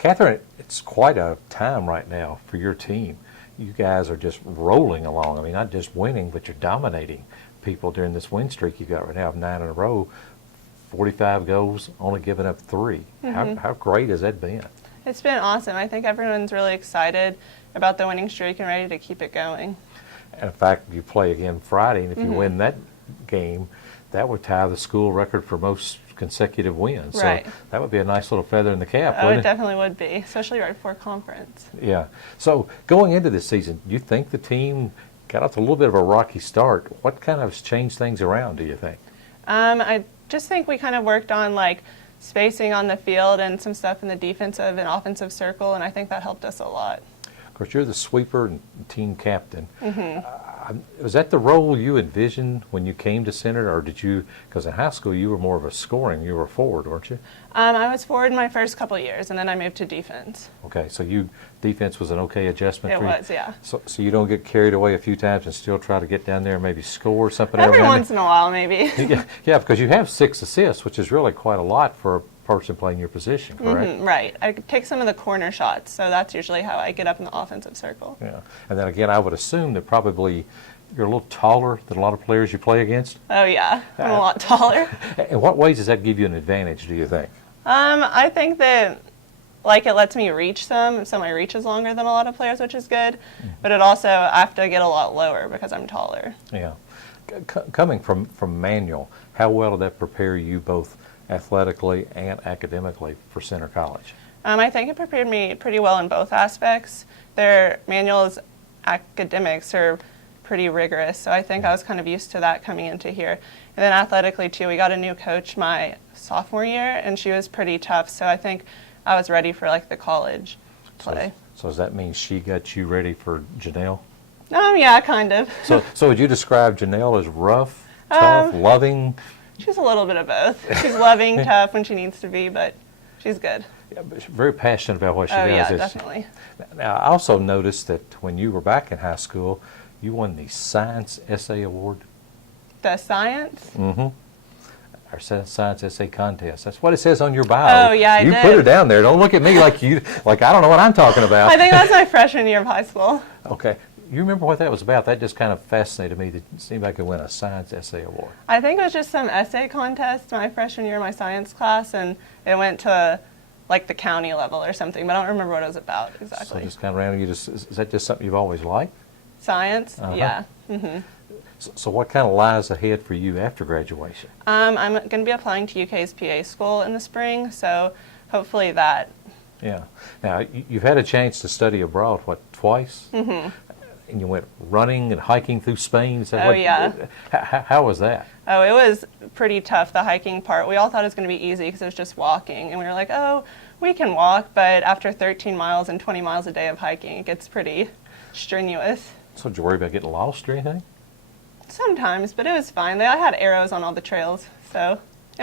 Kathryn, it's quite a time right now for your team. You guys are just rolling along. I mean, not just winning, but you're dominating people during this win streak you got right now of 9 in a row, 45 goals, only giving up 3. How great has that been? It's been awesome. I think everyone's really excited about the winning streak and ready to keep it going. And in fact, you play again Friday, and if you win that game, that would tie the school record for most consecutive wins. Right. So that would be a nice little feather in the cap, Oh, wouldn't it definitely would be, especially right before conference. Yeah. So going into this season, you think the team got off to a little bit of a rocky start. What kind of has changed things around, do you think? I just think we kind of worked on like spacing on the field and some stuff in the defensive and offensive circle, and I think that helped us a lot. Of course, you're the sweeper and team captain. Was that the role you envisioned when you came to center, or did you, because in high school you were more of a scoring, you were a forward, weren't you? I was forward my first couple of years, and then I moved to defense. Okay, so defense was an okay adjustment for you? It was, yeah. So you don't get carried away a few times and still try to get down there and maybe score something Every once in a while, maybe. Yeah, because you have 6 assists, which is really quite a lot for a person playing your position, correct? Right. I take some of the corner shots, so that's usually how I get up in the offensive circle. Yeah, and then again, I would assume that probably you're a little taller than a lot of players you play against. Oh yeah, I'm a lot taller. In what ways does that give you an advantage, do you think? I think that like it lets me reach some, so my reach is longer than a lot of players, which is good. But it also, I have to get a lot lower because I'm taller. Yeah. Coming from manual, how well did that prepare you both athletically and academically for Center College? I think it prepared me pretty well in both aspects. Their manuals academics are pretty rigorous, so I think I was kind of used to that coming into here. And then athletically too, we got a new coach my sophomore year, and she was pretty tough, so I think I was ready for like the college play. So does that mean she got you ready for Janelle? Yeah, kind of. So would you describe Janelle as rough, tough, loving? She's a little bit of both. She's loving, tough when she needs to be, but she's good. Yeah, but she's very passionate about what she does. Oh yeah, definitely. Now, I also noticed that when you were back in high school, you won the Science Essay Award. The science? Mm-hmm. Our Science Essay Contest. That's what it says on your bio. Oh yeah, I did. You put it down there. Don't look at me like I don't know what I'm talking about. I think that's my freshman year of high school. Okay. You remember what that was about? That just kind of fascinated me that anybody could win a Science Essay Award. I think it was just some essay contest my freshman year in my science class, and it went to like the county level or something, but I don't remember what it was about exactly. So just kind of random. Is that just something you've always liked? Science? Yeah. So what kind of lies ahead for you after graduation? I'm going to be applying to UK's PA school in the spring, so hopefully that. Yeah. Now, you've had a chance to study abroad, what, twice? And you went running and hiking through Spain? Is that yeah. How was that? Oh, it was pretty tough, the hiking part. We all thought it was going to be easy because it was just walking, and we were like, oh, we can walk, but after 13 miles and 20 miles a day of hiking, it gets pretty strenuous. So did you worry about getting lost or anything? Sometimes, but it was fine. I had arrows on all the trails, and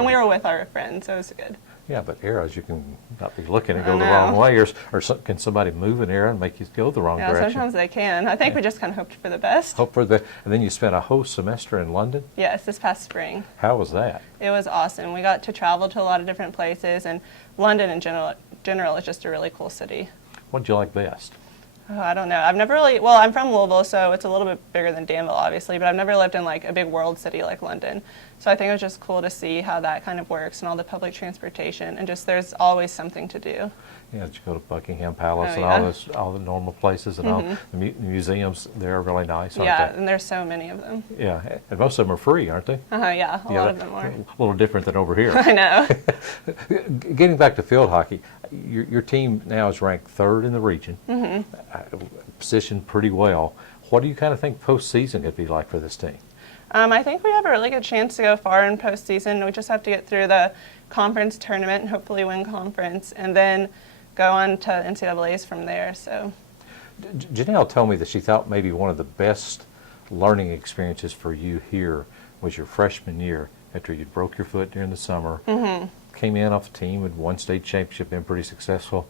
we were with our friends, so it was good. Yeah, but arrows, you can not be looking and go the wrong way, or can somebody move an arrow and make you go the wrong direction? Yeah, sometimes they can. I think we just kind of hoped for the best. Hope for the best. And then you spent a whole semester in London? Yes, this past spring. How was that? It was awesome. We got to travel to a lot of different places, and London in general is just a really cool city. What did you like best? Oh, I don't know. I've never really, I'm from Louisville, so it's a little bit bigger than Danville, obviously, but I've never lived in like a big world city like London. So I think it was just cool to see how that kind of works and all the public transportation, and just there's always something to do. Yeah, did you go to Buckingham Palace and all the normal places and all the museums? They're really nice, aren't they? And there's so many of them. Yeah, and most of them are free, aren't they? Yeah, a lot of them are. A little different than over here. I know. Getting back to field hockey, your team now is ranked 3rd in the region, positioned pretty well. What do you kind of think postseason could be like for this team? I think we have a really good chance to go far in postseason. We just have to get through the conference tournament and hopefully win conference, and then go on to NCAAs from there. So, Janelle told me that she thought maybe one of the best learning experiences for you here was your freshman year after you broke your foot during the summer, came in off a team, had won state championship, been pretty successful.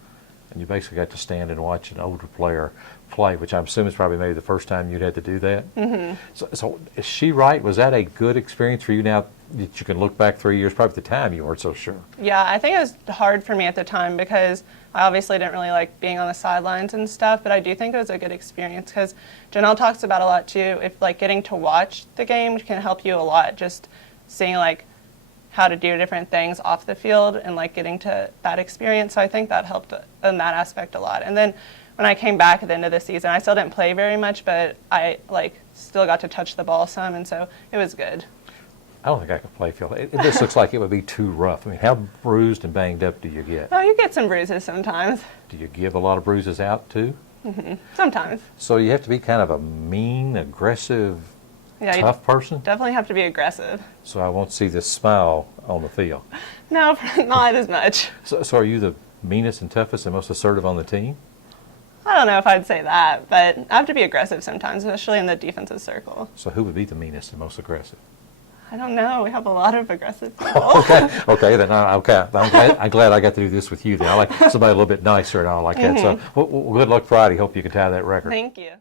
And you basically got to stand and watch an older player play, which I'm assuming is probably maybe the first time you'd had to do that. Mm-hmm. So is she right? Was that a good experience for you now that you can look back 3 years? Probably at the time you weren't so sure. Yeah, I think it was hard for me at the time because I obviously didn't really like being on the sidelines and stuff, but I do think it was a good experience because Janelle talks about a lot too. If like getting to watch the game can help you a lot, just seeing like how to do different things off the field and like getting to that experience. So I think that helped in that aspect a lot. And then when I came back at the end of the season, I still didn't play very much, but I like still got to touch the ball some, and so it was good. I don't think I could play field. It just looks like it would be too rough. I mean, how bruised and banged up do you get? Oh, you get some bruises sometimes. Do you give a lot of bruises out too? Mm-hmm. Sometimes. So you have to be kind of a mean, aggressive, Yeah, tough person? Definitely have to be aggressive. So I won't see this smile on the field. No, not as much. So are you the meanest and toughest and most assertive on the team? I don't know if I'd say that, but I have to be aggressive sometimes, especially in the defensive circle. So who would be the meanest and most aggressive? I don't know. We have a lot of aggressive people. Okay. Then I'm glad I got to do this with you. Then I like somebody a little bit nicer and all like that. So well, good luck Friday. Hope you can tie that record. Thank you.